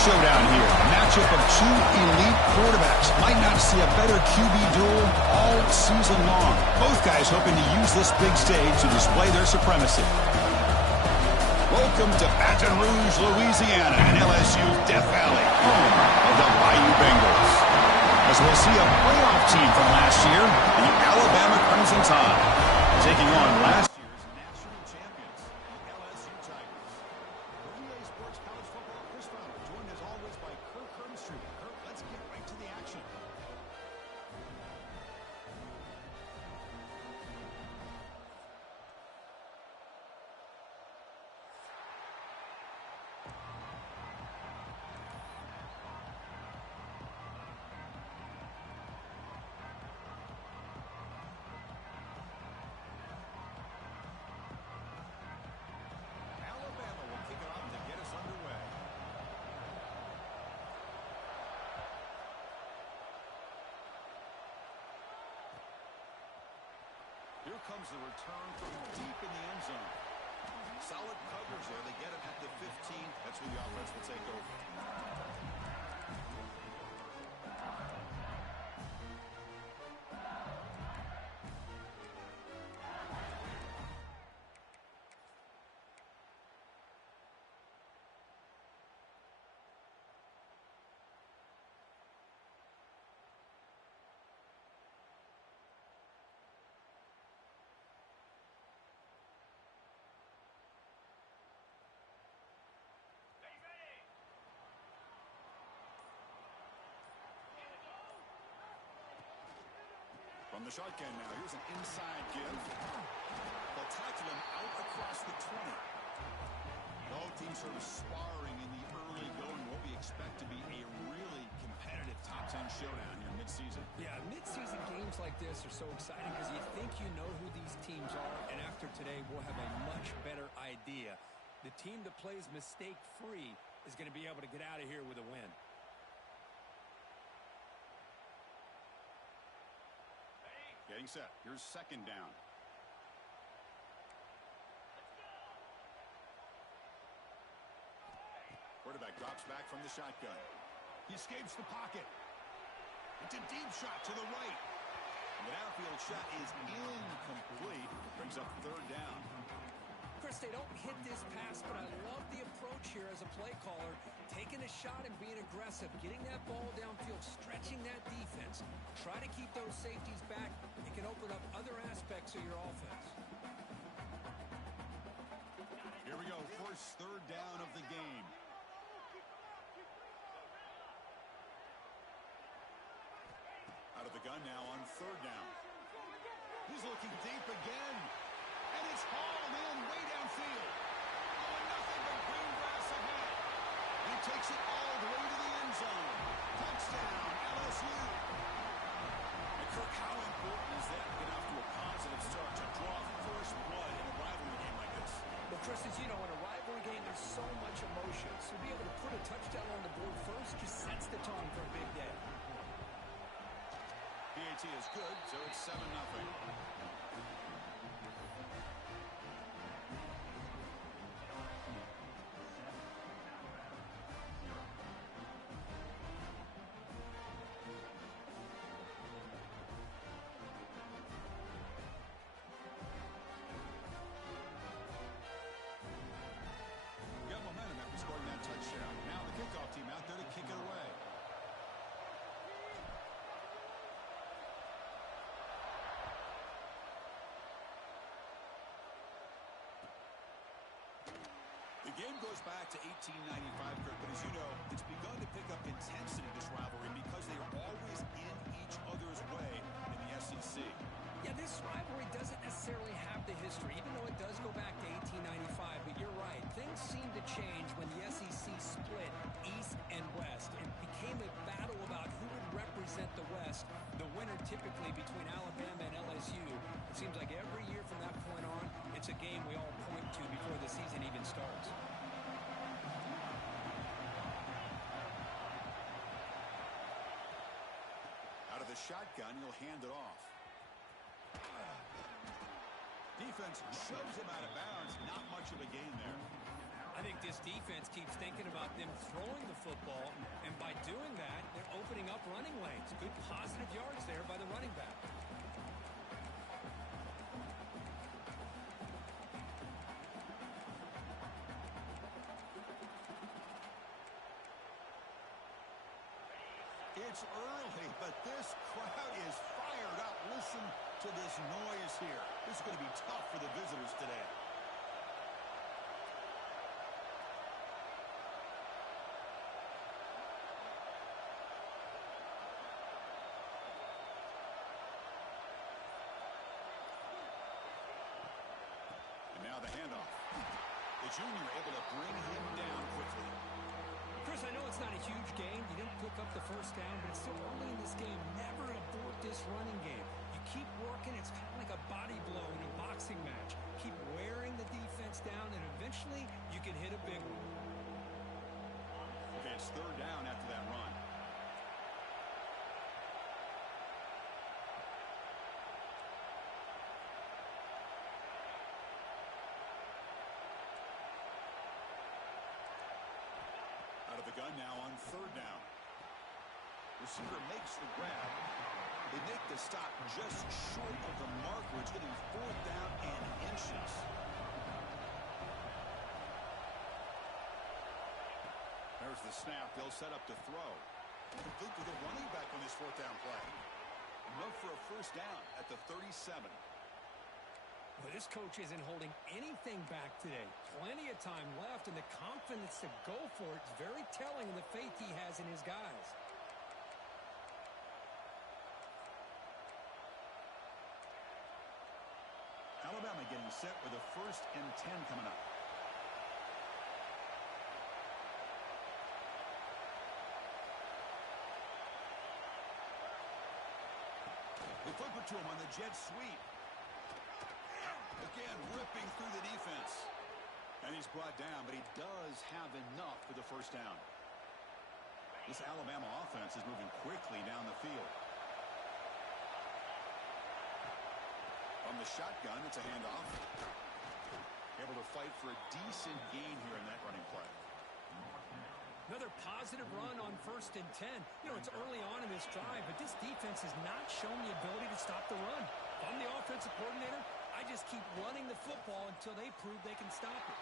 showdown here. A matchup of two elite quarterbacks. Might not see a better QB duel all season long. Both guys hoping to use this big stage to display their supremacy. Welcome to Baton Rouge, Louisiana, and LSU's Death Valley, home of the Bayou Bengals. As we'll see a playoff team from last year, the Alabama Crimson Tide, taking on last year's national champions, the LSU Tigers. For EA Sports College Football, Chris Fowler, joined as always by Kirk Herbstreit. Kirk, let's get right to the action. Here comes the return from deep in the end zone. Solid coverage there. They get it at the 15. That's where the offense will take over. From the shotgun now, here's an inside give. They'll tackle him out across the 20. Both teams sort of sparring in the early going. What we expect to be a really competitive top 10 showdown here mid-season. Yeah, mid-season games like this are so exciting because you think you know who these teams are, and after today, we'll have a much better idea. The team that plays mistake-free is going to be able to get out of here with a win. Getting set. Here's second down. Quarterback drops back from the shotgun. He escapes the pocket. It's a deep shot to the right. And the downfield shot is incomplete. Brings up third down. Chris, they don't hit this pass, but I love the approach here as a play caller. Taking a shot and being aggressive, getting that ball downfield, stretching that defense. Try to keep those safeties back. It can open up other aspects of your offense. Here we go, first third down of the game. Out of the gun now on third down. He's looking deep again. And it's hauled in way downfield. Oh, and nothing but green grass ahead. He takes it all the way to the end zone. Touchdown, LSU. And Kirk, how important is that to get off to a positive start to draw first blood in a rivalry game like this? Well, Chris, as you know, in a rivalry game, there's so much emotion. So to be able to put a touchdown on the board first just sets the tone for a big day. PAT is good, so it's 7-0. The game goes back to 1895, Kirk, but as you know, it's begun to pick up intensity, this rivalry, because they are always in each other's way in the SEC. Yeah, this rivalry doesn't necessarily have the history, even though it does go back to 1895, but you're right. Things seem to change when the SEC split East and West. It became a battle about who would represent the West, the winner typically between Alabama and LSU. It seems like every year from that point on, it's a game we all point to before the season even starts. Out of the shotgun, he'll hand it off. Defense shoves him out of bounds. Not much of a gain there. I I think this defense keeps thinking about them throwing the football, and by doing that, they're opening up running lanes. Good positive yards there by the running back. It's early, but this crowd is fired up. Listen to this noise here. This is going to be tough for the visitors today. And now the handoff. The junior able to bring him down quickly. Chris, I know it's not a huge game. You didn't pick up the first down, but it's still early in this game. Never abort this running game. You keep working. It's kind of like a body blow in a boxing match. Keep wearing the defense down, and eventually you can hit a big one. Okay, it's third down after that run. Out of the gun now on third down. Receiver makes the grab. They make the stop just short of the marker. It's going to be fourth down and inches. There's the snap. They'll set up to throw. Complete to the running back on this fourth down play. Enough for a first down at the 37. Well, this coach isn't holding anything back today. Plenty of time left, and the confidence to go for it is very telling in the faith he has in his guys. Alabama getting set with a 1st and 10 coming up. They flip it to him on the jet sweep. Again, ripping through the defense. And he's brought down, but he does have enough for the first down. This Alabama offense is moving quickly down the field. From the shotgun, it's a handoff. Able to fight for a decent gain here in that running play. Another positive run on 1st and 10. You know, it's early on in this drive, but this defense has not shown the ability to stop the run. If I'm the offensive coordinator, I just keep running the football until they prove they can stop it.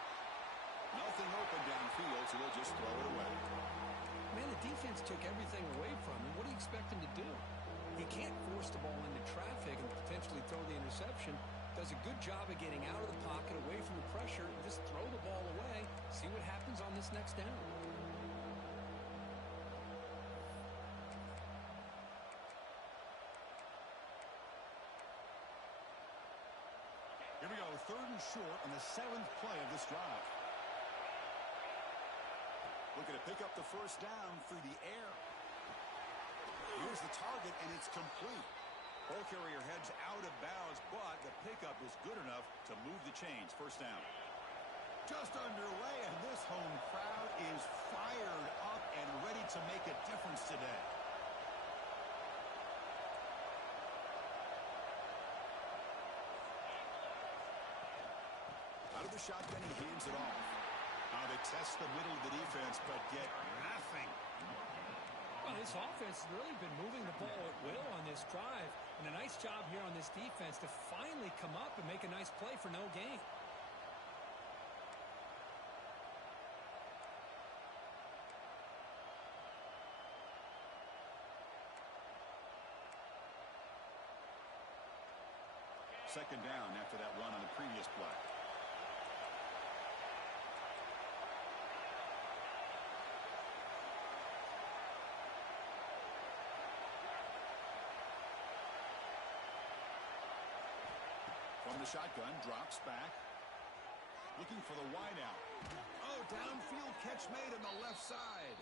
Nothing open downfield, so they'll just throw it away. Man, the defense took everything away from him. What do you expect him to do? He can't force the ball into traffic and potentially throw the interception. Does a good job of getting out of the pocket, away from the pressure, and just throw the ball away. See what happens on this next down. Here we go, 3rd and short on the 7th play of this drive. Looking to pick up the first down through the air. Here's the target, and it's complete. Ball carrier heads out of bounds, but the pickup is good enough to move the chains. First down. Just underway, and this home crowd is fired up and ready to make a difference today. Out of the shotgun, he hands it off. They test the middle of the defense, but get nothing. Well, this offense has really been moving the ball at will on this drive. And a nice job here on this defense to finally come up and make a nice play for no gain. Second down after that run on the previous play. From the shotgun, drops back. Looking for the wideout. Oh, downfield catch made on the left side.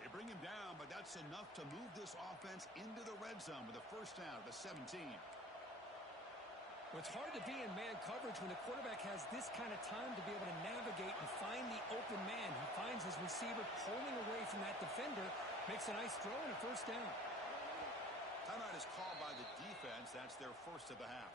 They bring him down, but that's enough to move this offense into the red zone with a first down at the 17. Well, it's hard to be in man coverage when the quarterback has this kind of time to be able to navigate and find the open man. He finds his receiver pulling away from that defender, makes a nice throw and a first down. Timeout is called by the defense. That's their first of the half.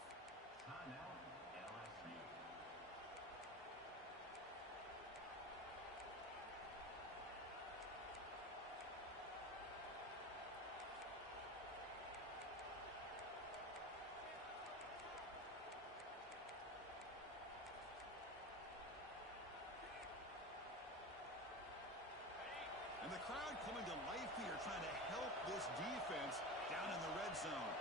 the crowd coming to life here, trying to help this defense down in the red zone.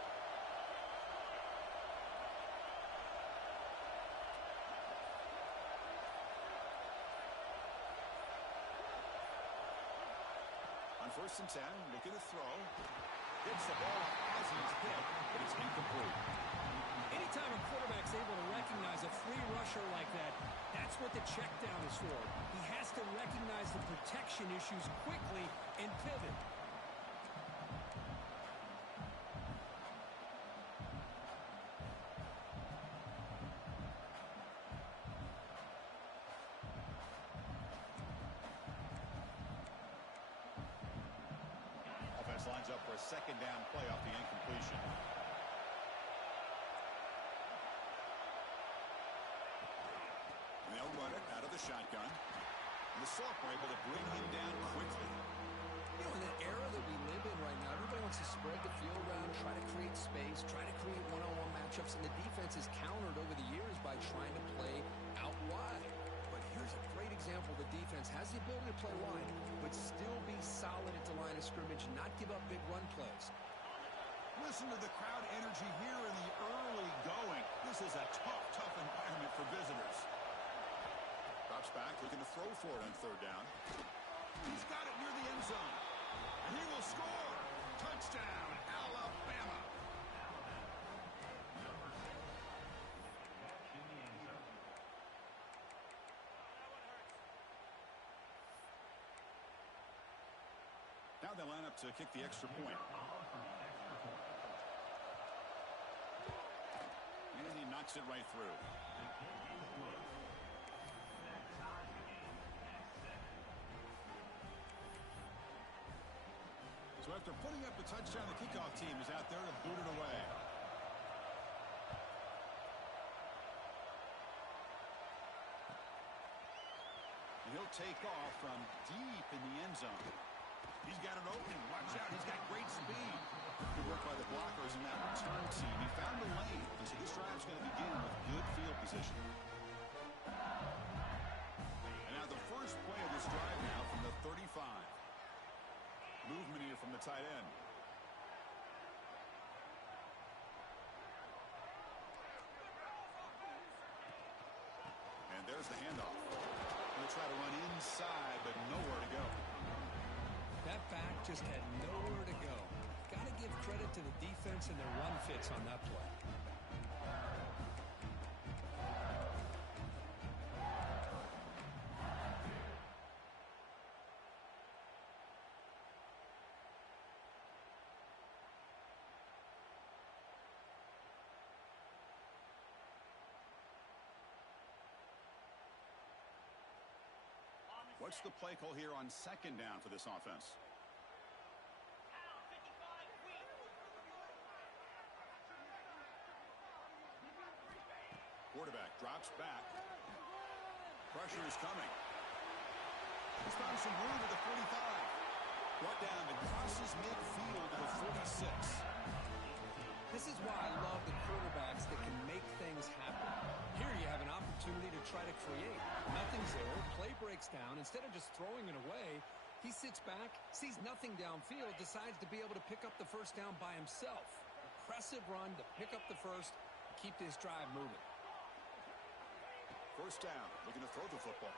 On 1st and 10, looking to throw. Hits the ball as he's hit, but it's incomplete. Anytime a quarterback's able to recognize a free rusher like that, that's what the check down is for. He has to recognize the protection issues quickly and pivot. Offense lines up for a 2nd down play off the incompletion. And they'll run it out of the shotgun. And the Salk were able to bring him down quickly. You know, in the era that we live in right now, everybody wants to spread the field around, try to create space, try to create one-on-one matchups, and the defense is countered over the years by trying to play out wide. But here's a great example. The defense has the ability to play wide, but still be solid at the line of scrimmage and not give up big run plays. Listen to the crowd energy here in the early going. This is a tough environment for visitors. Drops back, looking to throw for it on 3rd down. He's got it near the end zone. And he will score. Touchdown, Alabama. Now they line up to kick the extra point. And he knocks it right through. So after putting up the touchdown, the kickoff team is out there to boot it away. And he'll take off from deep in the end zone. He's got an opening. Watch out. He's got great speed. Good work by the blockers in that return team. He found the lane. And so this drive's going to begin with good field position. And now the first play of this drive now from the 35. Movement here from the tight end. And there's the handoff. Going to try to run inside, but nowhere to go. That back just had nowhere to go. Got to give credit to the defense and their run fits on that play. What's the play call here on 2nd down for this offense? Quarterback drops back. Pressure is coming. He's found some room at the 45. Brought down and crosses midfield to the 46. This is why I love the quarterbacks that can make things happen. Here you have an opportunity to try to create. Nothing's there. Play breaks down. Instead of just throwing it away, he sits back, sees nothing downfield, decides to be able to pick up the 1st down by himself. Impressive run to pick up the 1st, keep this drive moving. 1st down, looking to throw the football.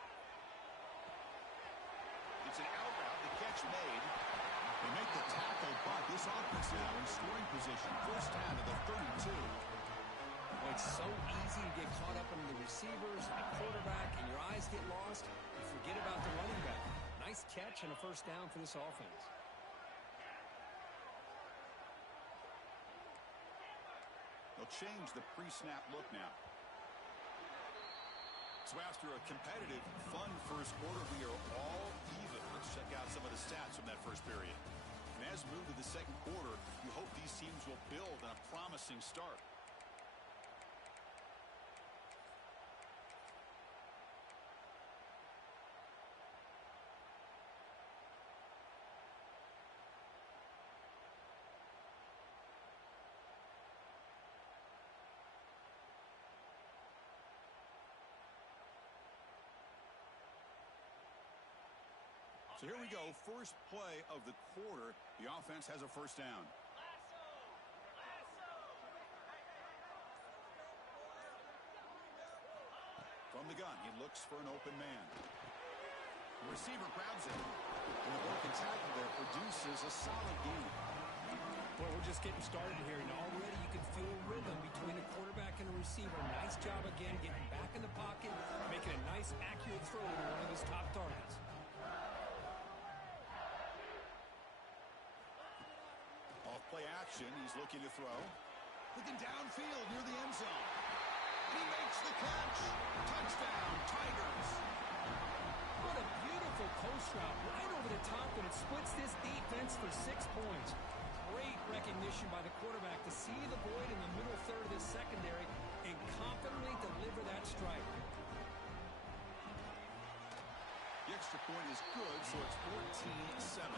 It's an out route, the catch made. They make the tackle, but this offense now in scoring position. 1st down to the 32. Well, it's so easy to get caught up in the receivers and the quarterback, and your eyes get lost. You forget about the running back. Nice catch and a 1st down for this offense. They'll change the pre-snap look now. So after a competitive, fun first quarter, we are all even. Let's check out some of the stats from that first period. And as we move to the 2nd quarter, you hope these teams will build on a promising start. So here we go, first play of the quarter. The offense has a first down. From the gun, he looks for an open man. The receiver grabs it. And the broken tackle there produces a solid gain. Well, we're just getting started here, and already you can feel a rhythm between a quarterback and a receiver. Nice job again getting back in the pocket, making a nice, accurate throw to one of his top targets. Off play action, he's looking to throw. Looking downfield near the end zone. He makes the catch. Touchdown, Tigers. What a beautiful post route right over the top, and it splits this defense for 6 points. Great recognition by the quarterback to see the void in the middle third of this secondary and confidently deliver that strike. The extra point is good, so it's 14-7.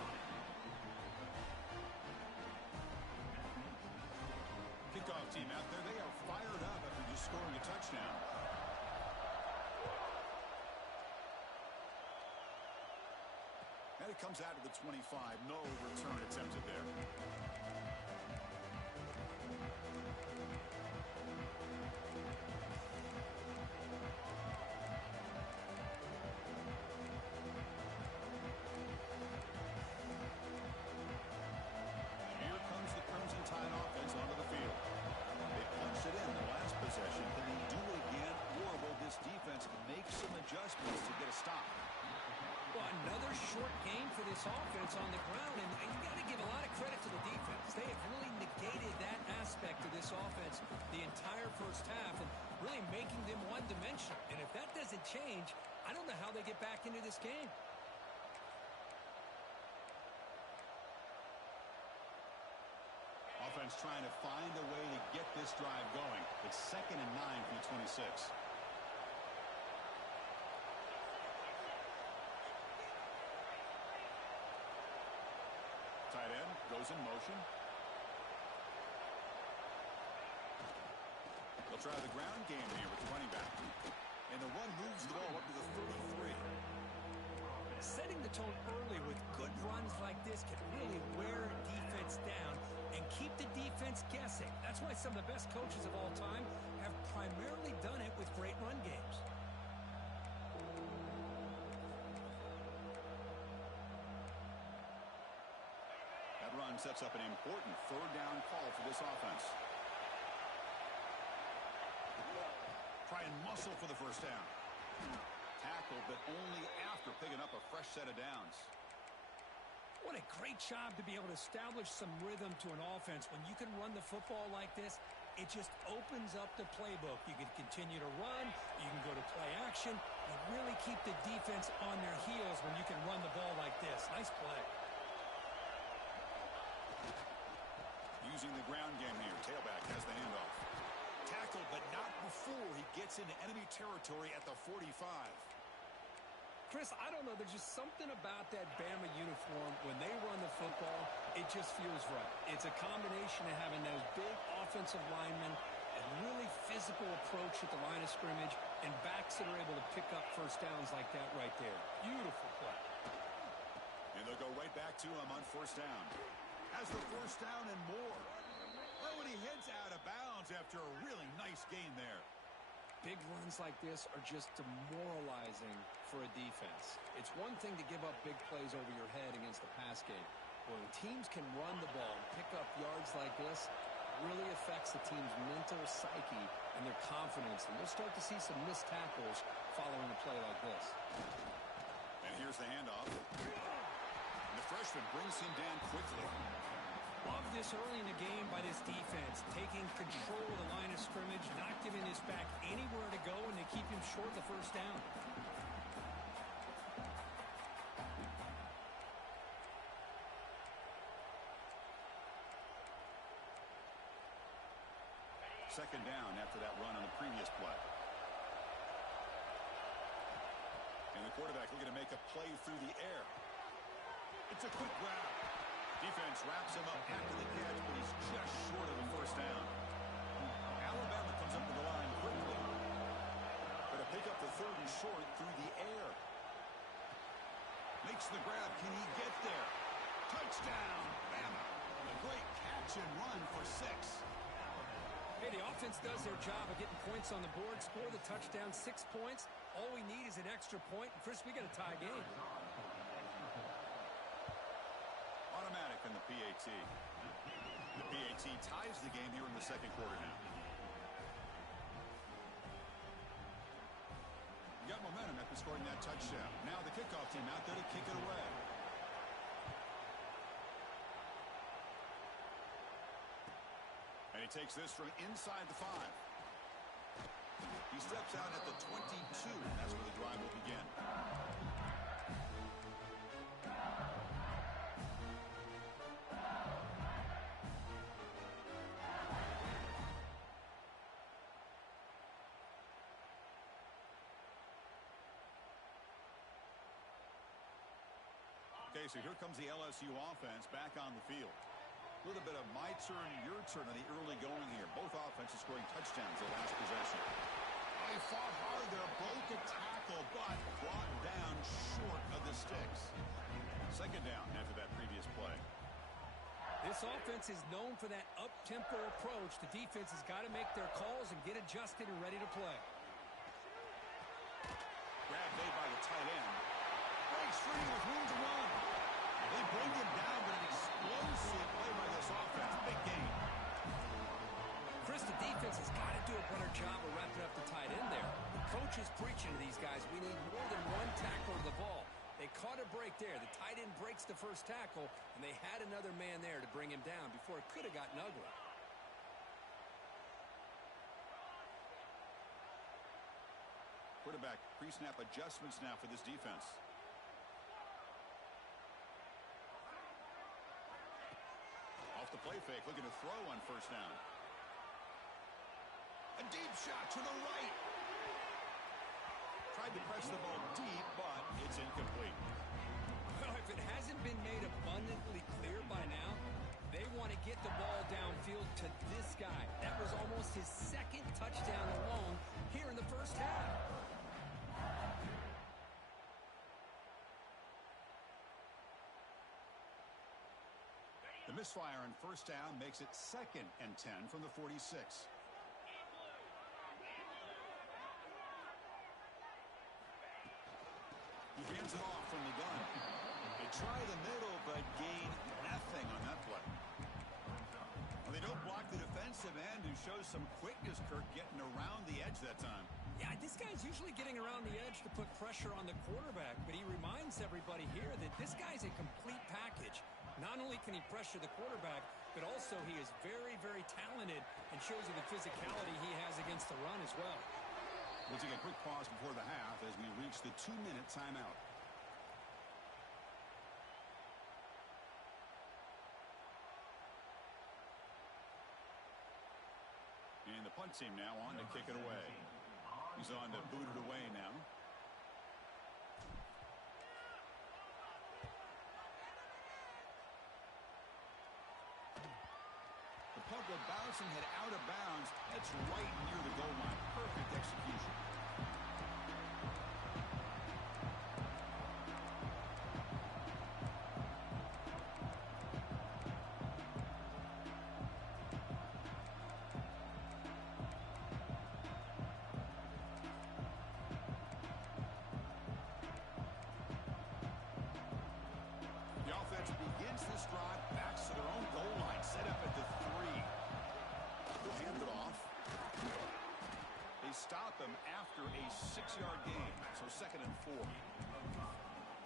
Kickoff team out there, they are fired up after just scoring a touchdown. And it comes out to the 25. No return attempted there. Here comes the Crimson Tide offense onto the field. They punched it in the last possession. Can they do it again, or will this defense make some adjustments to get a stop? Well, another short game for this offense on the ground, and you got to give a lot of credit to the defense. They have really negated that aspect of this offense the entire first half and really making them one-dimensional. And if that doesn't change, I don't know how they get back into this game. Offense trying to find a way to get this drive going. It's 2nd and 9 from the 26. Tight end goes in motion. They'll try the ground game here with the running back. And the run moves the ball up to the 33. Setting the tone early with good runs like this can really wear defense down and keep the defense guessing. That's why some of the best coaches of all time have primarily done it with great run games. That run sets up an important third down call for this offense. Try and muscle for the first down. Tackle, but only after picking up a fresh set of downs. What a great job to be able to establish some rhythm to an offense. When you can run the football like this, it just opens up the playbook. You can continue to run. You can go to play action. You really keep the defense on their heels when you can run the ball like this. Nice play. Using the ground game here. Tailback has the handoff. Tackle, but not before he gets into enemy territory at the 45. Chris, I don't know. There's just something about that Bama uniform. When they run the football, it just feels right. It's a combination of having those big offensive linemen, a really physical approach at the line of scrimmage, and backs that are able to pick up first downs like that right there. Beautiful play. And they'll go right back to him on first down. Has the first down and more. Oh, and he heads out of bounds after a really nice gain there. Big runs like this are just demoralizing for a defense. It's one thing to give up big plays over your head against the pass game. When teams can run the ball and pick up yards like this, it really affects the team's mental psyche and their confidence. And you'll start to see some missed tackles following a play like this. And here's the handoff. And the freshman brings him down quickly. Love this early in the game by this defense, taking control of the line of scrimmage, not giving this back anywhere to go, and they keep him short the first down. Second down after that run on the previous play. And the quarterback looking to make a play through the air. It's a quick grab. Defense wraps him up after the catch, but he's just short of the first down. Alabama comes up to the line quickly. But to pick up the third and short through the air. Makes the grab. Can he get there? Touchdown, Bama. A great catch and run for 6. Hey, the offense does their job of getting points on the board, score the touchdown, 6 points. All we need is an extra point. And Chris, we got a tie game. Automatic in the PAT. The PAT ties the game here in the second quarter now. Got momentum after scoring that touchdown. Now the kickoff team out there to kick it away. And he takes this from inside the 5. He steps out at the 22. That's where the drive will begin. Okay, so here comes the LSU offense back on the field. A little bit of my turn, your turn on the early going here. Both offenses scoring touchdowns the last possession. They fought hard there, broke a tackle, but brought down short of the sticks. Second down after that previous play. This offense is known for that up-tempo approach. The defense has got to make their calls and get adjusted and ready to play. Grab made by the tight end. Breaks free with room to run. They bring him down, but an explosive play by this offense. Big gain. Chris, the defense has got to do a better job of wrapping up the tight end there. The coach is preaching to these guys, we need more than one tackle to the ball. They caught a break there. The tight end breaks the first tackle, and they had another man there to bring him down before it could have gotten ugly. Quarterback pre-snap adjustments now for this defense. Off the play fake, looking to throw on first down. A deep shot to the right. Tried to press the ball deep, but it's incomplete. Well, if it hasn't been made abundantly clear by now, they want to get the ball downfield to this guy. That was almost his second touchdown alone here in the first half. The misfire on first down makes it 2nd and 10 from the 46. He hands it off from the gun. They try the middle, but gain nothing on that play. Well, they don't block the defensive end, who shows some quickness, Kirk, getting around the edge that time. Yeah, this guy's usually getting around the edge to put pressure on the quarterback, but he reminds everybody here that this guy's a complete package. Not only can he pressure the quarterback, but also he is very, very talented and shows you the physicality he has against the run as well. We'll take a quick pause before the half as we reach the 2-minute timeout. And the punt team now on to kick it away. He's on to boot it away now. The punt will bounce and head out of bounds. That's right near the goal line. Perfect execution. The offense begins this drive, backs to their own goal line, set up at the 3. They'll hand it off. They stop him after a 6-yard gain, so 2nd and 4.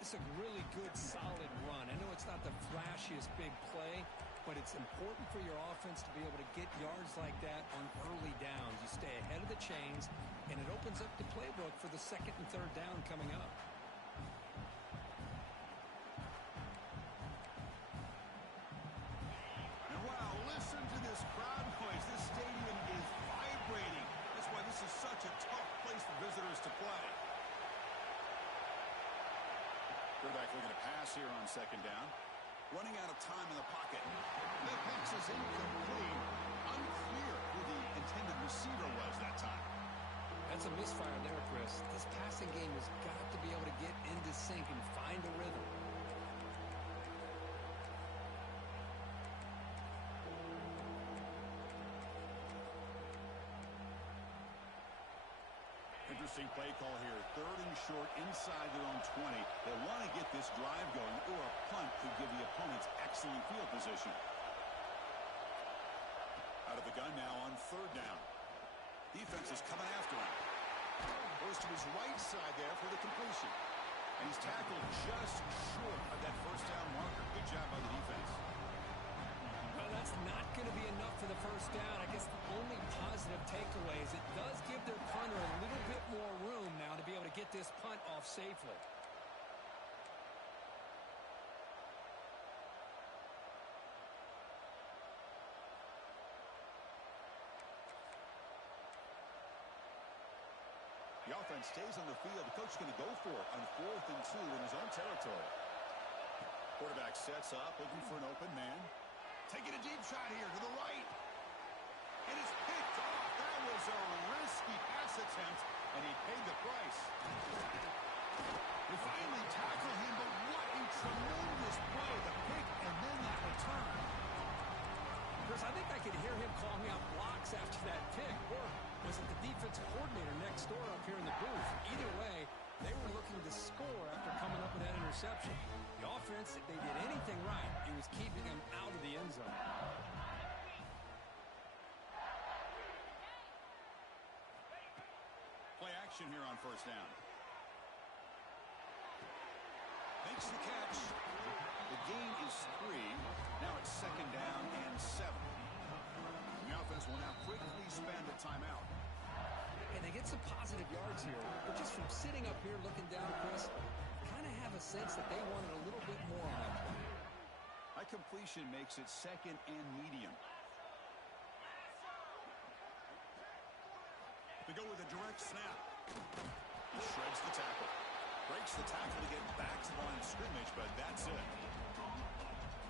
It's a really good, solid run. I know it's not the flashiest big play, but it's important for your offense to be able to get yards like that on early downs. You stay ahead of the chains, and it opens up the playbook for the 2nd and 3rd down coming up. And wow, listen to this crowd noise. This stadium is vibrating. That's why this is such a tough place for visitors to play. Quarterback looking to pass here on 2nd down. Running out of time in the pocket. The pass is incomplete. Unclear who the intended receiver was that time. That's a misfire there, Chris. This passing game has got to be able to get into sync and find a rhythm. Interesting play call here. 3rd and short inside their own 20. They want to get this drive going, or a punt could give the opponents excellent field position. Out of the gun now on 3rd down. Defense is coming after him. Goes to his right side there for the completion. And he's tackled just short of that 1st down marker. Good job by the defense. Well, that's not going to be enough for the 1st down. I guess the only positive takeaway is it does give their punter a little bit more room now to be able to get this punt off safely. The offense stays on the field. The coach is going to go for it on 4th and 2 in his own territory. Quarterback sets up, looking for an open man. Taking a deep shot here to the right. And it's picked off. That was a risky pass attempt, and he paid the price. They finally tackle him, but what a tremendous play. The pick and then that return. Chris, I think I could hear him calling out blocks after that pick. Or was it the defensive coordinator next door up here in the booth? Either way, they were looking to score after coming up with that interception. The offense, if they did anything right, it was keeping them out of the end zone. Play action here on 1st down. Makes the catch. The gain is 3. Now it's 2nd down and 7. The offense will now quickly spend a timeout. And they get some positive yards here. But just from sitting up here looking down, Chris, kind of have a sense that they wanted a little bit more on that play. High completion makes it 2nd and medium. They go with a direct snap. He shreds the tackle. Breaks the tackle to get back to the line of scrimmage, but that's it.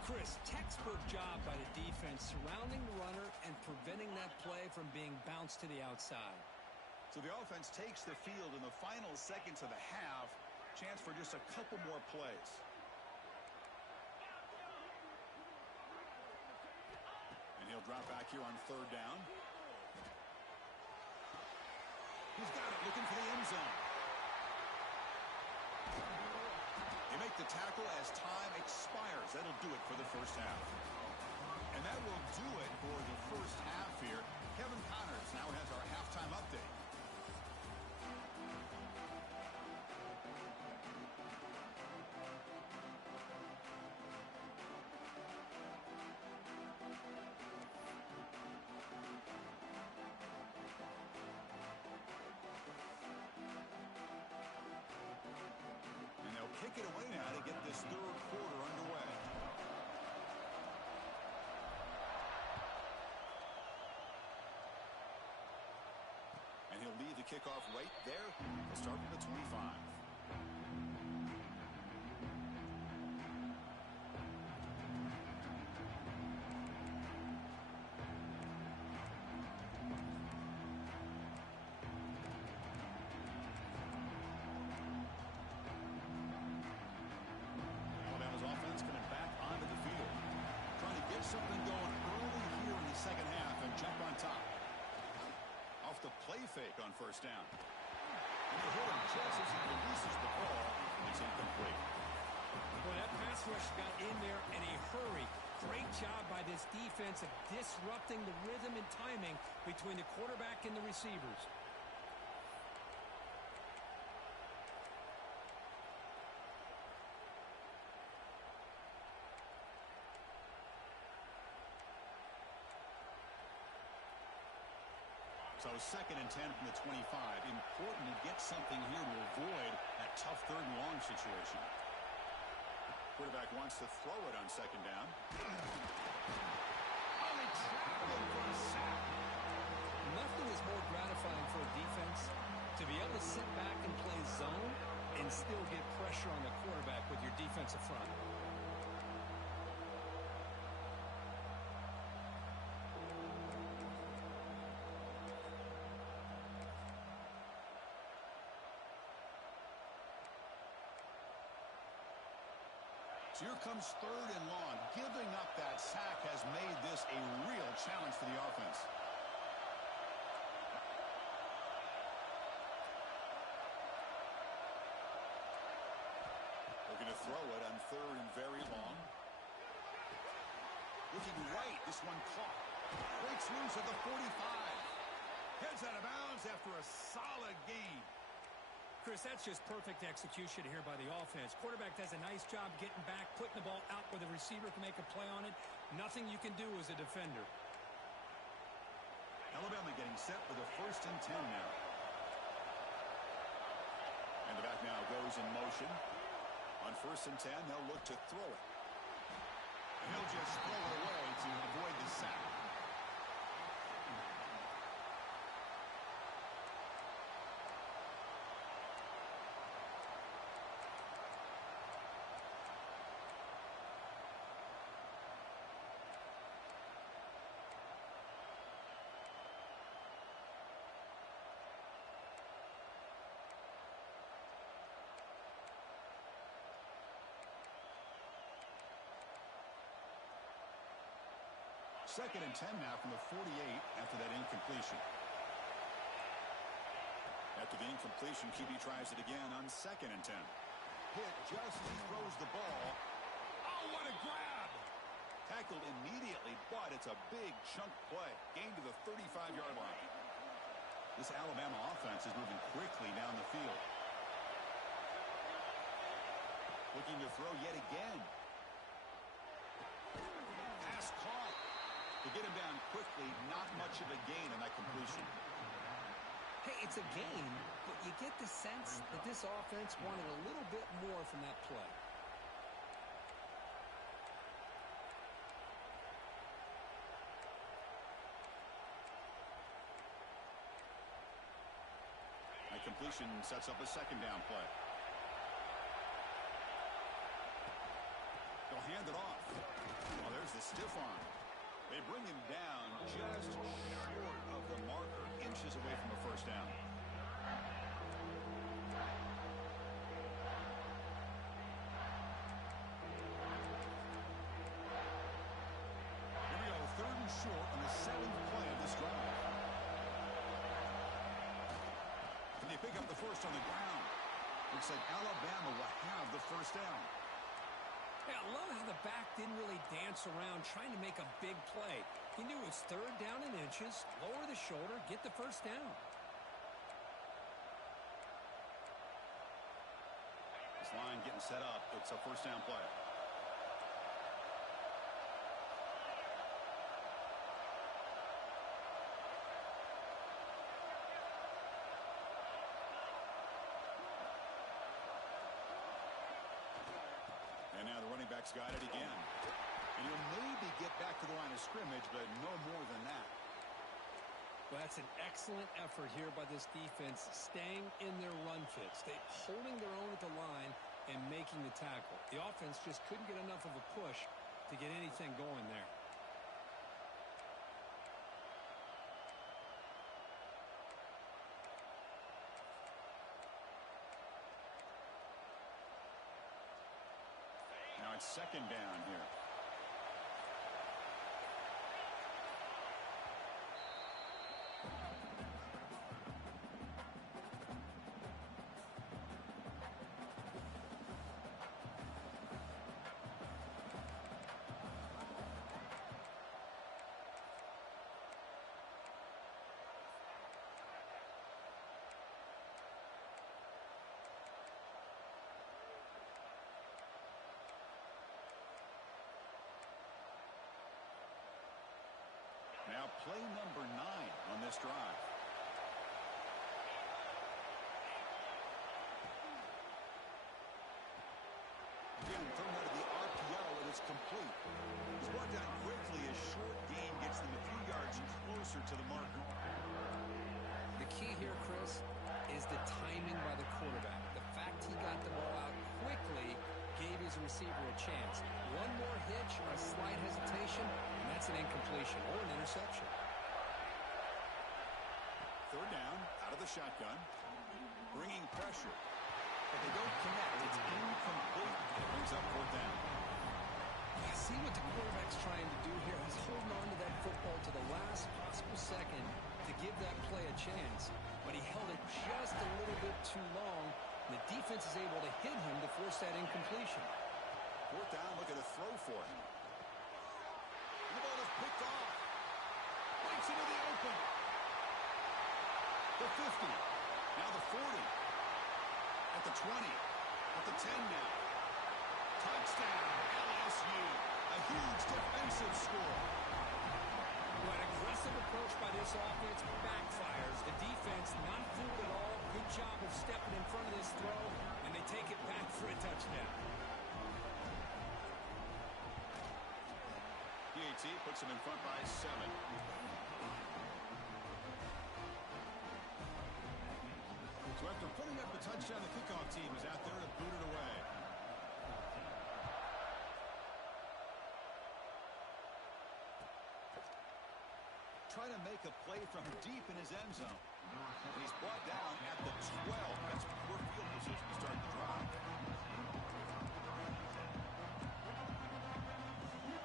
Chris, textbook job by the defense surrounding the runner and preventing that play from being bounced to the outside. So the offense takes the field in the final seconds of the half. Chance for just a couple more plays. And he'll drop back here on 3rd down. He's got it, looking for the end zone. They make the tackle as time expires. That'll do it for the 1st half. And that will do it for the 1st half here. Kevin Connors now has our halftime update. Kick it away now to get this 3rd quarter underway. And he'll lead the kickoff right there. He'll start from the 25. Something going early here in the 2nd half and jump on top. Off the play fake on 1st down. And they hit him just as he releases the ball. It's incomplete. Boy, that pass rush got in there in a hurry. Great job by this defense of disrupting the rhythm and timing between the quarterback and the receivers. So 2nd and 10 from the 25. Important to get something here to avoid that tough 3rd and long situation. Quarterback wants to throw it on 2nd down. Oh, they trap him for a sack. Nothing is more gratifying for a defense to be able to sit back and play zone and still get pressure on the quarterback with your defensive front. So here comes 3rd and long. Giving up that sack has made this a real challenge for the offense. Looking to throw it on 3rd and very long. Looking right. This one caught. Breaks loose at the 45. Heads out of bounds after a solid gain. Chris, that's just perfect execution here by the offense. Quarterback does a nice job getting back, putting the ball out where the receiver can make a play on it. Nothing you can do as a defender. Alabama getting set for the 1st and 10 now. And the back now goes in motion. On 1st and 10, they'll look to throw it. And he'll just throw it away to avoid the sack. Second and 10 now from the 48 after that incompletion. After the incompletion, QB tries it again on 2nd and 10. Hit just as he throws the ball. Oh, what a grab! Tackled immediately, but it's a big chunk play. Gain to the 35-yard line. This Alabama offense is moving quickly down the field. Looking to throw yet again. Pass caught. To get him down quickly, not much of a gain on that completion. Hey, it's a gain, but you get the sense that this offense wanted a little bit more from that play. That completion sets up a 2nd down play. They'll hand it off. Oh, there's the stiff arm. They bring him down just short of the marker, inches away from a 1st down. Here we go, 3rd and short on the 7th play of this drive. And they pick up the 1st on the ground. Looks like Alabama will have the 1st down. Yeah, I love how the back didn't really dance around trying to make a big play. He knew it was 3rd down in inches, lower the shoulder, get the 1st down. This line getting set up. It's a 1st down play. And now the running back's got it again. And he'll maybe get back to the line of scrimmage, but no more than that. Well, that's an excellent effort here by this defense, staying in their run fits. They holding their own at the line and making the tackle. The offense just couldn't get enough of a push to get anything going there. Now it's 2nd down here. Now play number 9 on this drive. Again, thrown out of the RPO, and it's complete. He's brought down quickly. A short gain gets them a few yards closer to the marker. The key here, Chris, is the timing by the quarterback. The fact he got the ball out quickly gave his receiver a chance. One more hitch or a slight hesitation, and that's an incompletion or an interception. 3rd down, out of the shotgun, bringing pressure. But they don't connect. It's incomplete. It brings up 4th down. See what the quarterback's trying to do here. He's holding on to that football to the last possible second to give that play a chance. But he held it just a little bit too long. And the defense is able to hit him to force that incompletion. Fourth down, looking to throw for him. And the ball is picked off. Breaks into the open. The 50. Now the 40. At the 20. At the 10 now. Touchdown, LSU. A huge defensive score. Well, an aggressive approach by this offense backfires. The defense not fooled at all. Good job of stepping in front of this throw, and they take it back for a touchdown. PAT puts them in front by 7. So after putting up the touchdown, the kickoff team is out there to boot it away. Trying to make a play from deep in his end zone. And he's brought down at the 12. That's poor field position to start the drive.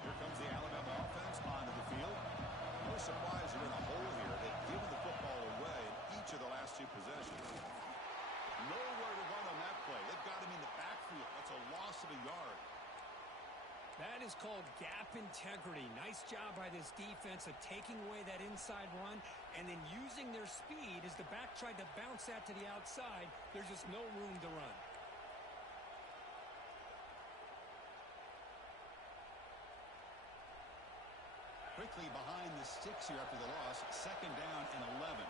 Here comes the Alabama offense onto the field. No surprise they're in a hole here. They've given the football away in each of the last 2 possessions. Nowhere to run on that play. They've got him in the backfield. That's a loss of a yard. That is called gap integrity. Nice job by this defense of taking away that inside run and then using their speed as the back tried to bounce that to the outside. There's just no room to run. Quickly behind the sticks here after the loss. 2nd down and 11.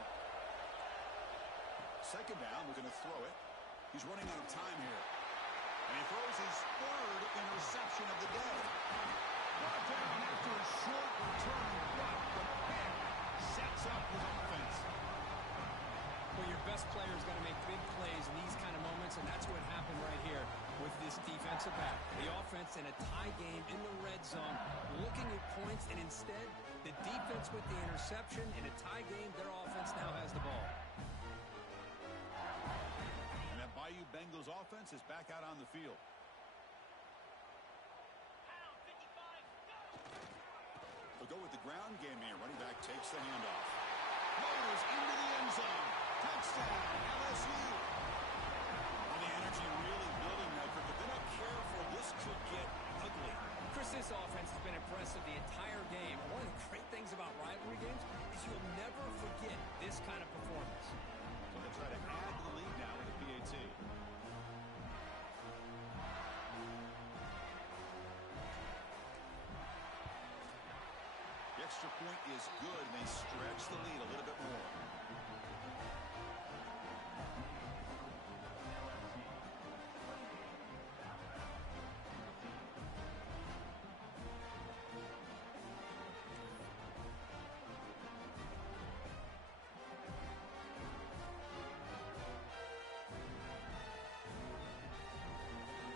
2nd down, we're going to throw it. He's running out of time here. And he throws his 3rd interception of the day. Brought down after a short return, but the pick sets up his offense. Well, your best player is going to make big plays in these kind of moments, and that's what happened right here with this defensive back. The offense in a tie game in the red zone, looking at points, and instead, the defense with the interception. In a tie game, their offense now has the ball. Bayou Bengals offense is back out on the field. We'll go with the ground game here. Running back takes the handoff. Motors into the end zone. Touchdown, LSU. Well, the energy really building now, but they're not careful. This could get ugly. Chris, this offense has been impressive the entire game. One of the great things about rivalry games is you'll never forget this kind of performance. So they try to add to the lead now with the PAT. The extra point is good, and they stretch the lead a little bit more.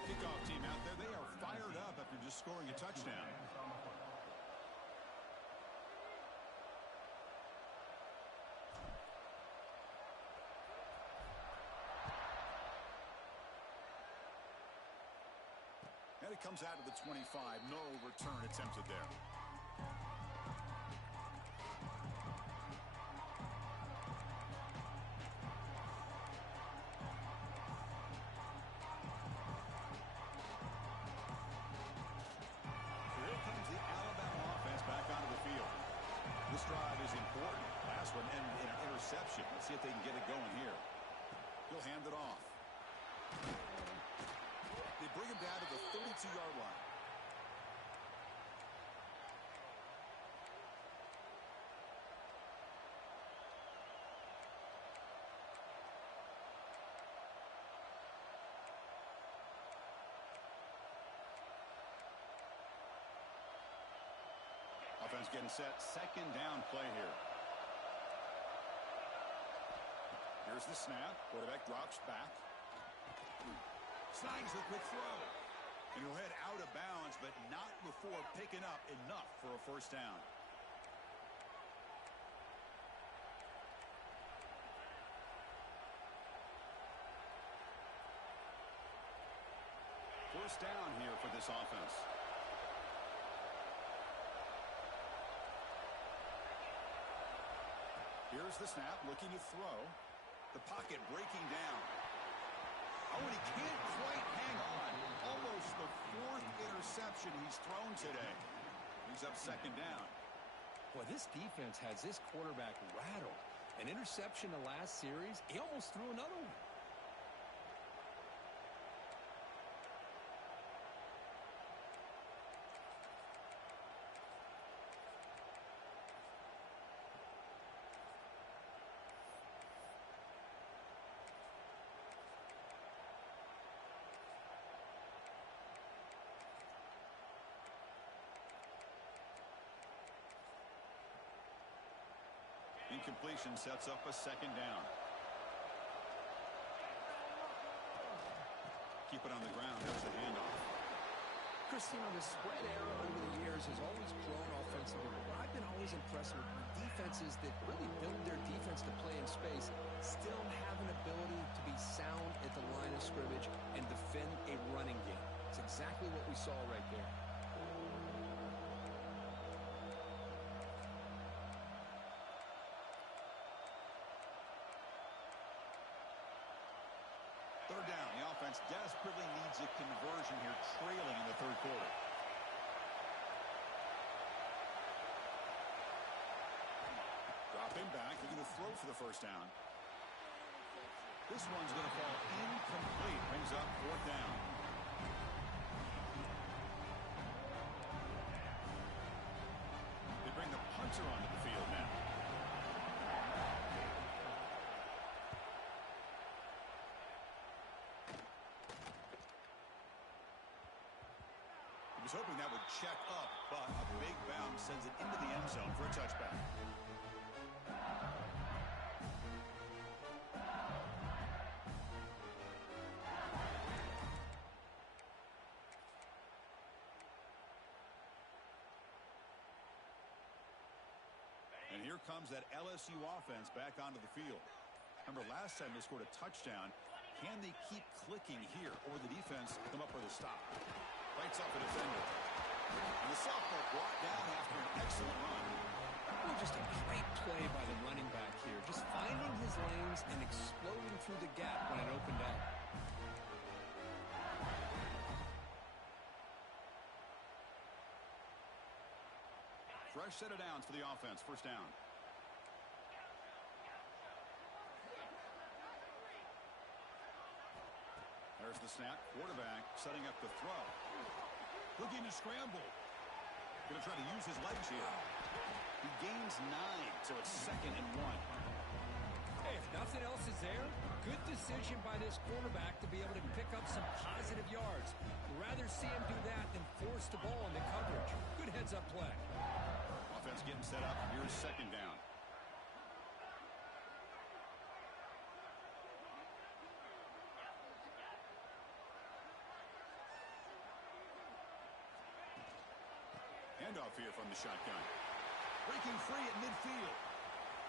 Kickoff team out there, they are fired up after just scoring a touchdown. And it comes out of the 25. No return attempted there. Here comes the Alabama offense back onto the field. This drive is important. Last one ended in an interception. Let's see if they can get it going here. He'll hand it off. They bring him down to the 32-yard line. Offense getting set. 2nd down play here. Here's the snap. Quarterback drops back. Snags the quick throw. And he'll head out of bounds, but not before picking up enough for a 1st down. First down here for this offense. Here's the snap, looking to throw. The pocket breaking down. Oh, and he can't quite hang on. Almost the fourth interception he's thrown today. He's up second down. Boy, this defense has this quarterback rattled. An interception the last series, he almost threw another one. Incompletion sets up a second down. Keep it on the ground. There's the handoff. Christine, the spread era over the years has always grown offensively. But I've been always impressed with defenses that really build their defense to play in space, still have an ability to be sound at the line of scrimmage and defend a running game. It's exactly what we saw right there. Third down. The offense desperately needs a conversion here, trailing in the third quarter. Dropping back, looking to throw for the first down. This one's going to fall incomplete. Brings up fourth down. They bring the punter onto the field now. He was hoping that would check up, but a big bounce sends it into the end zone for a touchback. And here comes that LSU offense back onto the field. Remember, last time they scored a touchdown. Can they keep clicking here, or the defense come up with a stop? Lights up a defender. And the sophomore brought down after an excellent run. Well, just a great play by the running back here. Just finding his lanes and exploding through the gap when it opened up. Fresh set of downs for the offense. First down. There's the snap. Quarterback setting up the throw. Looking to scramble. Going to try to use his legs here. He gains 9, so it's 2nd and 1. Hey, if nothing else is there, good decision by this quarterback to be able to pick up some positive yards. Rather see him do that than force the ball into coverage. Good heads-up play. Offense getting set up. Here's second down. Handoff here from the shotgun. Breaking free at midfield.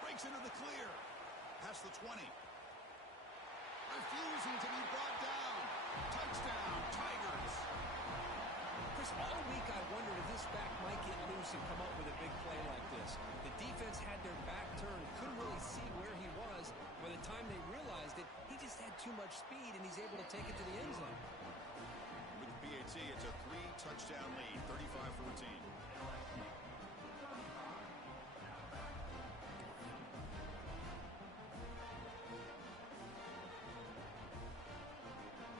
Breaks into the clear. Past the 20. Refusing to be brought down. Touchdown, Tigers. Chris, all week I wondered if this back might get loose and come up with a big play like this. The defense had their back turned, couldn't really see where he was. By the time they realized it, he just had too much speed, and he's able to take it to the end zone. With the BAT, it's a 3-touchdown lead, 35-14.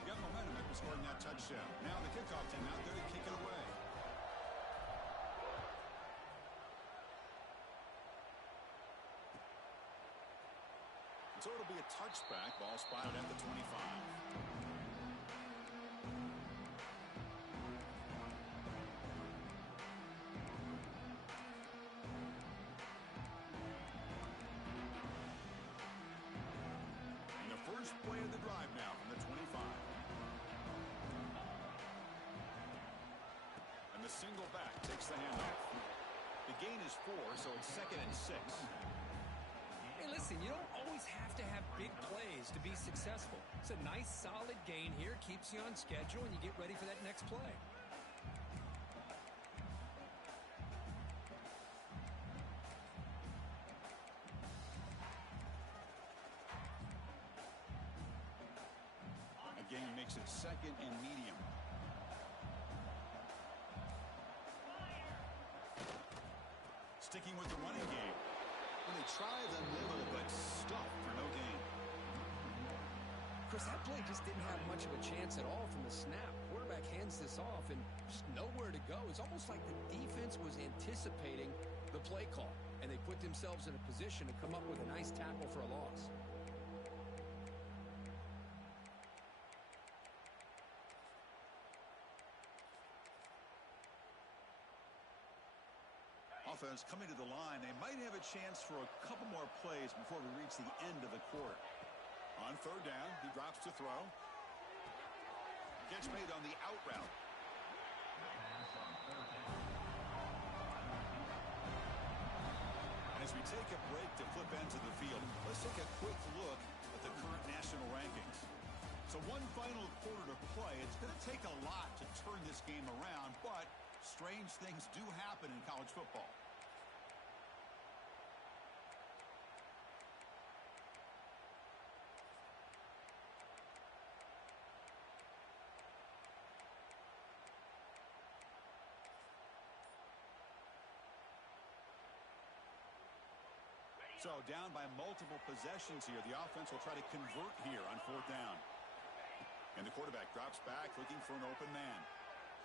Got momentum after scoring that touchdown. Now the kickoff team out there to kick it away. So it'll be a touchback. Ball spotted at the 25. And the first play of the drive now from the 25. And the single back takes the handoff. The gain is 4, so it's 2nd and 6. Hey, listen, you don't always have to have big plays to be successful. It's a nice, solid gain here, keeps you on schedule, and you get ready for that next play. makes it 2nd and medium. Sticking with the running game. When they try the middle, but stuck for no gain. Chris, that play just didn't have much of a chance at all from the snap. Quarterback hands this off and just nowhere to go. It's almost like the defense was anticipating the play call, and they put themselves in a position to come up with a nice tackle for a loss. Offense coming to the line. They might have a chance for a couple more plays before we reach the end of the quarter. On 3rd down, he drops to throw. Catch made on the out route. And as we take a break to flip ends of the field, let's take a quick look at the current national rankings. So one final quarter to play. It's going to take a lot to turn this game around, but strange things do happen in college football. So down by multiple possessions here. The offense will try to convert here on 4th down. And the quarterback drops back looking for an open man.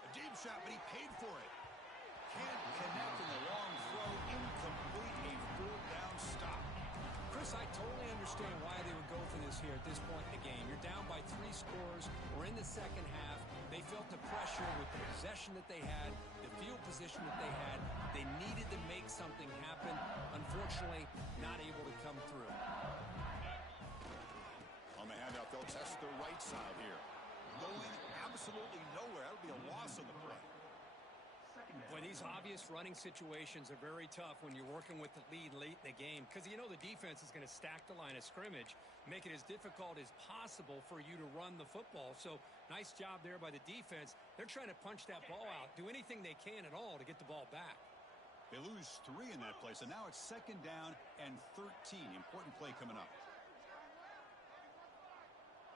A deep shot, but he paid for it. Can't connect in the long throw. Incomplete. A 4th down stop. Chris, I totally understand why they would go for this here at this point in the game. You're down by 3 scores. We're in the second half. They felt the pressure with the possession that they had, the field position that they had. They needed to make something happen. Unfortunately, not able to come through. On the handout, they'll test the right side here. Going absolutely nowhere. That'll be a loss on the play. Boy, these obvious running situations are very tough when you're working with the lead late in the game because you know the defense is going to stack the line of scrimmage, make it as difficult as possible for you to run the football. So nice job there by the defense. They're trying to punch that ball out, do anything they can at all to get the ball back. They lose 3 in that play, so now it's 2nd down and 13. Important play coming up.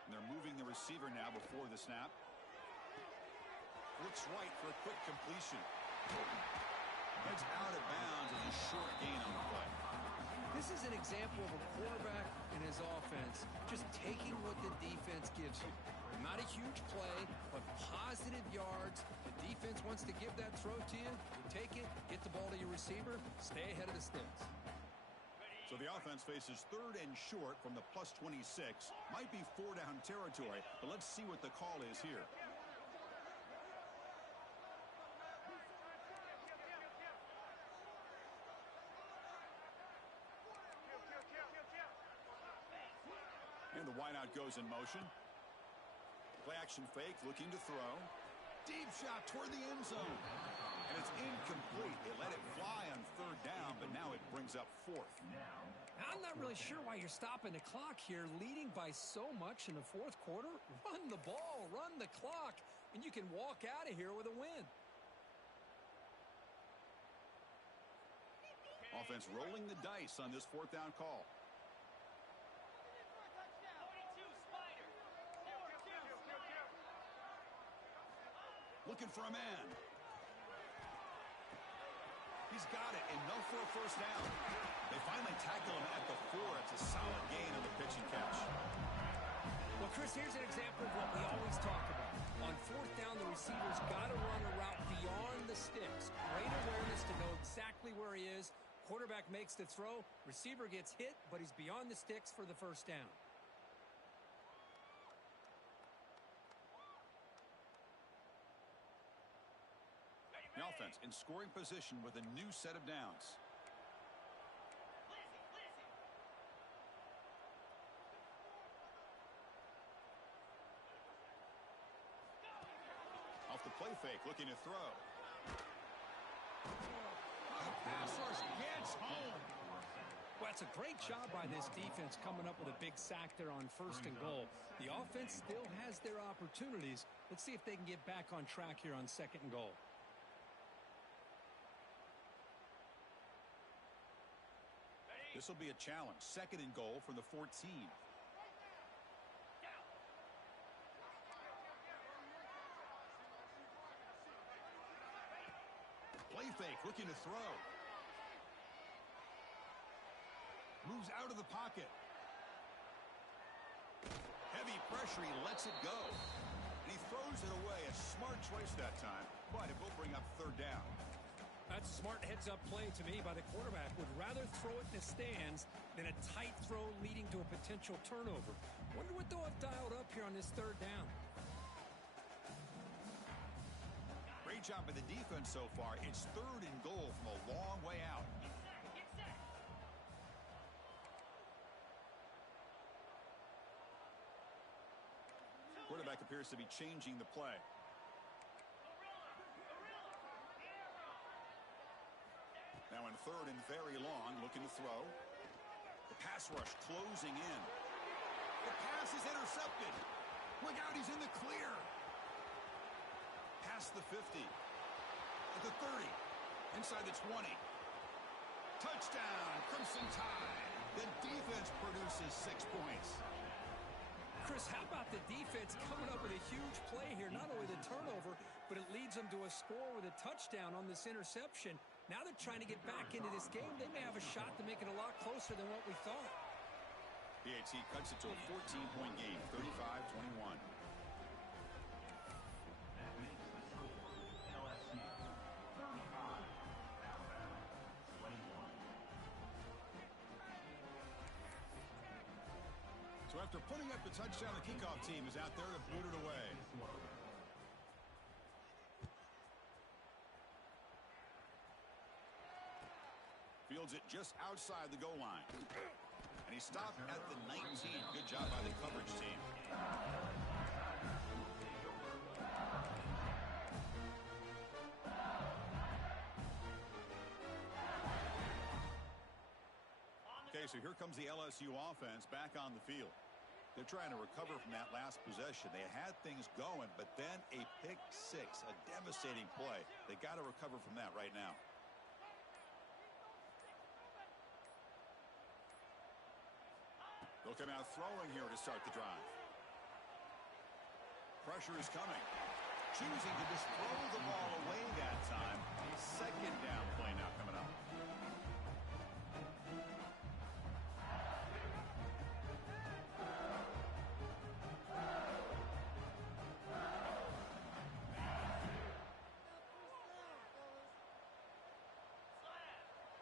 And they're moving the receiver now before the snap. Looks right for a quick completion. Heads out of bounds as a short gain on the play. This is an example of a quarterback and his offense just taking what the defense gives you. Not a huge play, but positive yards. The defense wants to give that throw to you. You take it, get the ball to your receiver, stay ahead of the sticks. So the offense faces 3rd and short from the +26. Might be 4-down territory, but let's see what the call is here. And the wideout goes in motion. Play action fake, looking to throw. Deep shot toward the end zone. And it's incomplete. They let it fly on 3rd down, but now it brings up 4th. I'm not really sure why you're stopping the clock here, leading by so much in the 4th quarter. Run the ball, run the clock, and you can walk out of here with a win. Offense rolling the dice on this 4th down call. Looking for a man. He's got it, enough for a 1st down. They finally tackle him at the 4. It's a solid gain on the pitch and catch. Well, Chris, here's an example of what we always talk about. On 4th down, the receiver's got to run a route beyond the sticks. Great awareness to know exactly where he is. Quarterback makes the throw. Receiver gets hit, but he's beyond the sticks for the 1st down. The offense in scoring position with a new set of downs. Off the play fake, looking to throw. The pass rush gets home. Well, it's a great job by this defense coming up with a big sack there on 1st and goal. The offense still has their opportunities. Let's see if they can get back on track here on 2nd and goal. This will be a challenge. 2nd and goal from the 14. fake, looking to throw. Moves out of the pocket. Heavy pressure, he lets it go. And he throws it away. A smart choice that time, but it will bring up third down. That's a smart heads-up play to me by the quarterback. Would rather throw it in the stands than a tight throw leading to a potential turnover. Wonder what they'll have dialed up here on this third down. Great job by the defense so far. It's third and goal from a long way out. Quarterback appears to be changing the play. Now in third and very long, looking to throw. The pass rush closing in. The pass is intercepted. Look out, he's in the clear. Past the 50. At the 30. Inside the 20. Touchdown, Crimson Tide. The defense produces 6 points. Chris, how about the defense coming up with a huge play here? Not only the turnover, but it leads them to a score with a touchdown on this interception. Now they're trying to get back into this game. They may have a shot to make it a lot closer than what we thought. PAT cuts it to a 14-point game, 35-21. So after putting up the touchdown, the kickoff team is out there to boot it away. Fields it just outside the goal line. And he stopped at the 19. Good job by the coverage team. Okay, so here comes the LSU offense back on the field. They're trying to recover from that last possession. They had things going, but then a pick six, a devastating play. They got to recover from that right now. They'll come out throwing here to start the drive. Pressure is coming. Choosing to just throw the ball away that time. A second down play now coming up.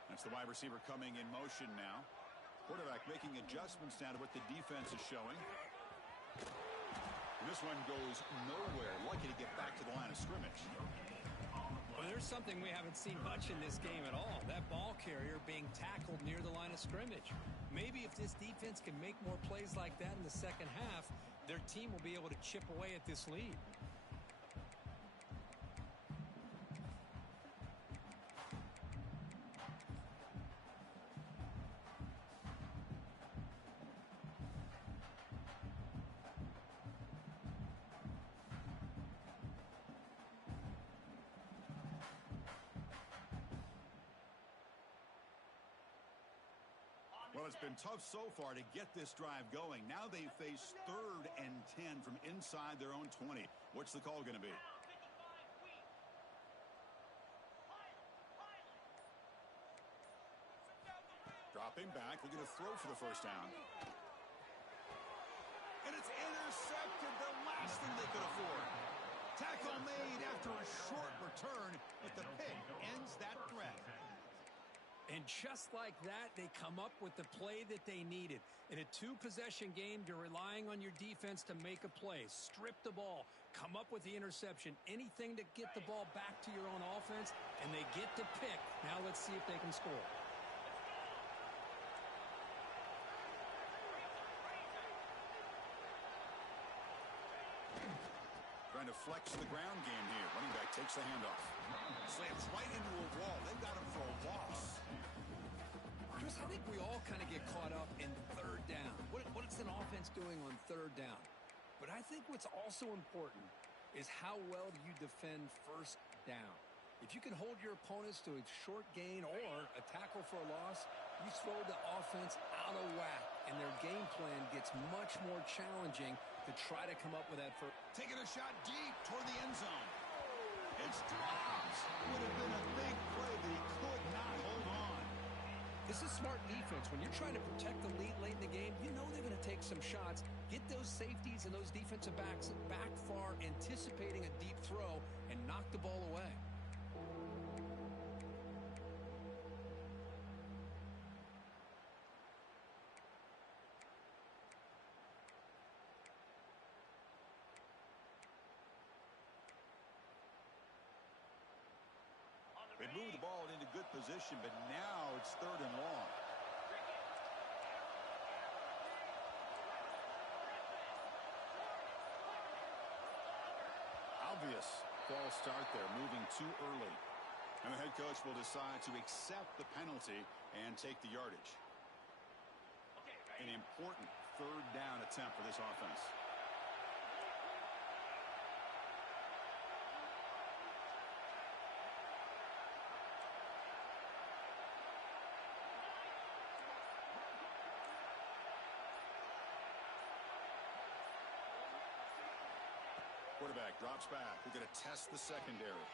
That's the wide receiver coming in motion now. Quarterback making adjustments now to what the defense is showing. And this one goes nowhere. Lucky to get back to the line of scrimmage. Well, there's something we haven't seen much in this game at all. That ball carrier being tackled near the line of scrimmage. Maybe if this defense can make more plays like that in the second half, their team will be able to chip away at this lead. Well, it's been tough so far to get this drive going. Now they face 3rd and 10 from inside their own 20. What's the call going to be? Dropping back, looking to throw for the first down. And it's intercepted, the last thing they could afford. Tackle made after a short return, but the pick ends that threat. And just like that, they come up with the play that they needed. In a 2-possession game, you're relying on your defense to make a play. Strip the ball, come up with the interception, anything to get the ball back to your own offense, and they get to pick. Now let's see if they can score. Trying to flex the ground game here. Running back takes the handoff. Slams right into a wall. They've got him for a loss. Chris, I think we all kind of get caught up in third down. What is an offense doing on third down? But I think what's also important is how well do you defend first down. If you can hold your opponents to a short gain or a tackle for a loss, you throw the offense out of whack, and their game plan gets much more challenging to try to come up with that first. Taking a shot deep toward the end zone. It's dropped. Would have been a big play, but he could not hold on. This is smart defense. When you're trying to protect the lead late in the game, you know they're going to take some shots, get those safeties and those defensive backs back far, anticipating a deep throw, and knock the ball away. They move the ball into good position, but now it's 3rd and long. Obvious false start there, moving too early. And the head coach will decide to accept the penalty and take the yardage. An important 3rd down attempt for this offense. Quarterback drops back. We're going to test the secondary.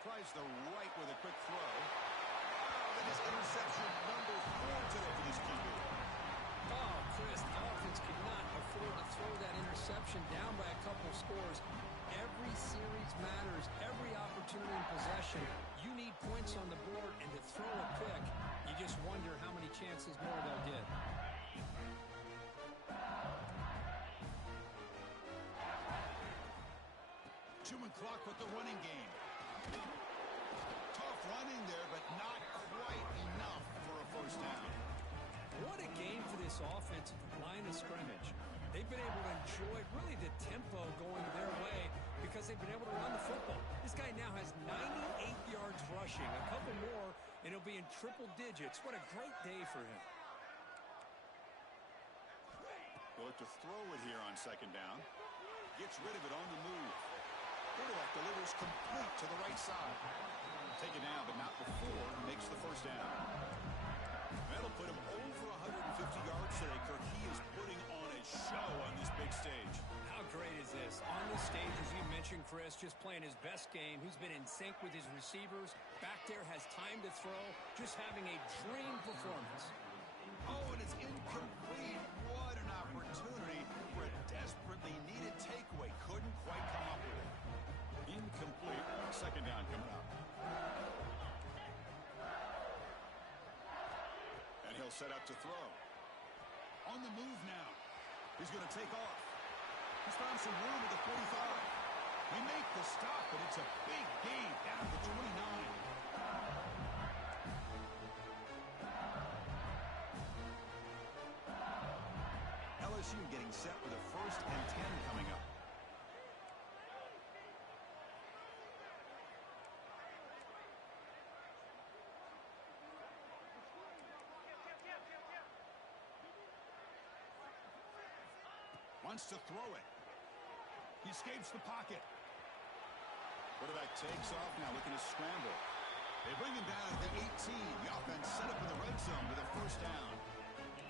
Tries the right with a quick throw. Oh, that is interception number 4 today for this QB. Oh, Chris, the offense could not afford to throw that interception down by a couple scores. Every series matters. Every opportunity in possession. You need points on the board, and to throw a pick, you just wonder how many chances more they'll get. Chewing clock with the running game. Tough running there, but not quite enough for a 1st down. What a game for this offense at the line of scrimmage. They've been able to enjoy really the tempo going their way because they've been able to run the football. This guy now has 98 yards rushing, a couple more, and he'll be in triple digits. What a great day for him. They'll look to throw it here on 2nd down. Gets rid of it on the move. Quarterback delivers complete to the right side. Taken down, but not before he makes the 1st down. That'll put him over 150 yards today, Kirk. He is putting on a show on this big stage. How great is this? On the stage, as you mentioned, Chris, just playing his best game. He's been in sync with his receivers. Back there, has time to throw. Just having a dream performance. Oh, and it's incomplete. What an opportunity for a desperately needed takeaway. Couldn't quite come up with it. Incomplete. 2nd down coming up. And he'll set up to throw. On the move now. He's going to take off. He's found some room at the 45. They make the stop, but it's a big gain down to 29. LSU getting set with a 1st and 10 coming up. Wants to throw it. He escapes the pocket. Quarterback takes off now, looking to scramble. They bring him down at the 18. The offense set up in the red zone with a 1st down.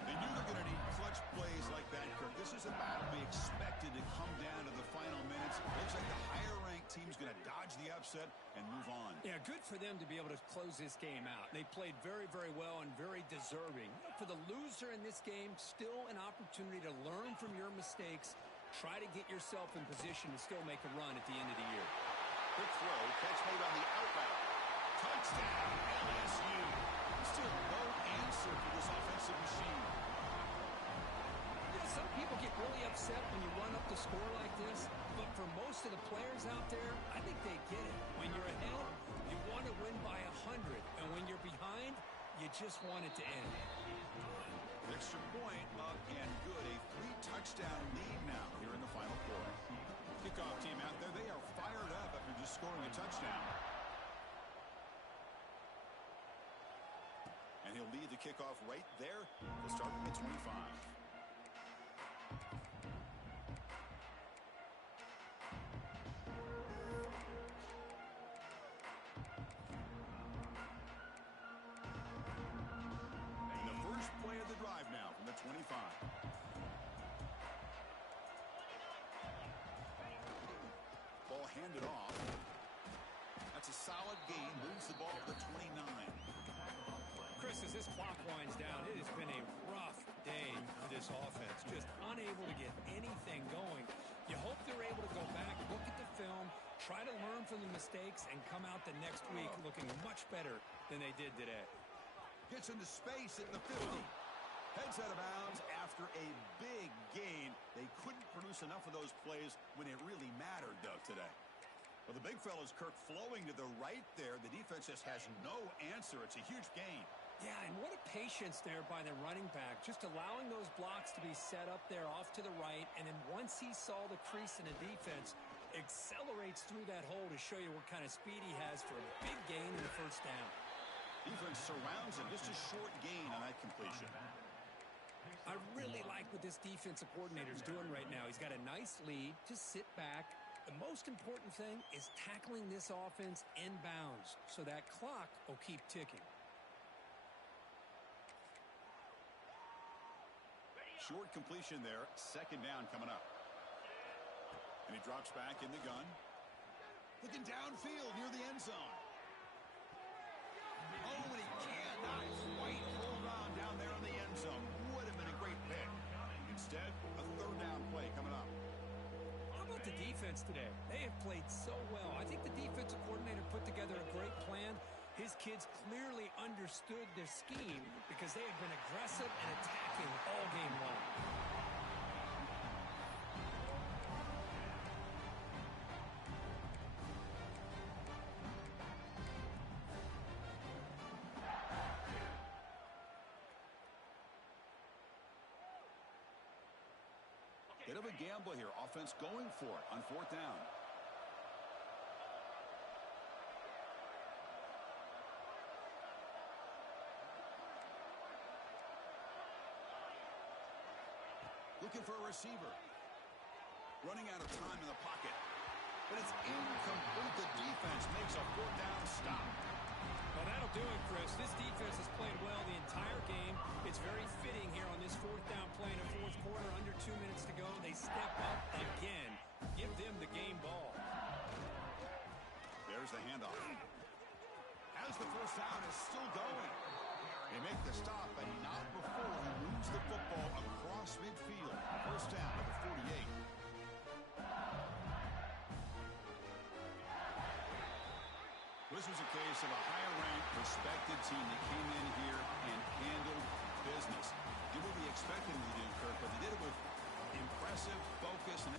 They knew they're going to need clutch plays like that, Kirk. This is a battle we expected to come down to the final minutes. Looks like the higher-ranked team's going to dodge the upset and move on. Yeah, good for them to be able to close this game out. They played very, very well and very deserving. For the loser in this game, still an opportunity to learn from your mistakes. Try to get yourself in position to still make a run at the end of the year. Quick throw, catch made on the outbound. Touchdown, LSU. Still no answer for this offensive machine. You know, some people get really upset when you run up the score like this, but for most of the players out there, I think they get it. When you're ahead, you want to win by 100, and when you're behind, you just want it to end. Extra point up and good. A 3-touchdown lead now here in the final quarter. Kickoff team out there, they are fired up after just scoring a touchdown. And he'll lead the kickoff right there. They'll start from the 25. And the first play of the drive now from the 25. Ball handed off. It's a solid gain. Moves the ball to the 29. Chris, as this clock winds down, it has been a rough day for this offense. Just unable to get anything going. You hope they're able to go back, look at the film, try to learn from the mistakes, and come out the next week looking much better than they did today. Gets into space at the 50. Heads out of bounds after a big gain. They couldn't produce enough of those plays when it really mattered, though, today. Well, the big fella's Kirk flowing to the right there. The defense just has no answer. It's a huge gain. Yeah, and what a patience there by the running back, just allowing those blocks to be set up there off to the right, and then once he saw the crease in the defense, accelerates through that hole to show you what kind of speed he has for a big gain in the first down. Defense surrounds him. Just a short gain on that completion. I really like what this defensive coordinator is doing right now. He's got a nice lead. Just sit back. The most important thing is tackling this offense inbounds so that clock will keep ticking. Short completion there. Second down coming up. And he drops back in the gun. Looking downfield near the end zone. Oh, and he cannot quite hold on down there in the end zone. Would have been a great pick. Instead, a third down play coming up. How about the defense today? They have played so well. I think the defensive coordinator put together a great plan. His kids clearly understood their scheme because they had been aggressive and attacking all game long. Bit of a gamble here. Offense going for it on fourth down. Looking for a receiver. Running out of time in the pocket. But it's incomplete. The defense makes a fourth down stop. Well, that'll do it, Chris. This defense has played well the entire game. It's very fitting here on this fourth down play in the fourth quarter. Under 2 minutes to go. They step up again. Give them the game ball. There's the handoff. As the first down is still going. They make the stop, and not before he moves the football across midfield. First down at the 48. This was a case of a higher-ranked, respected team that came in here and handled business. Did what we expected them to do, Kirk, but they did it with impressive focus and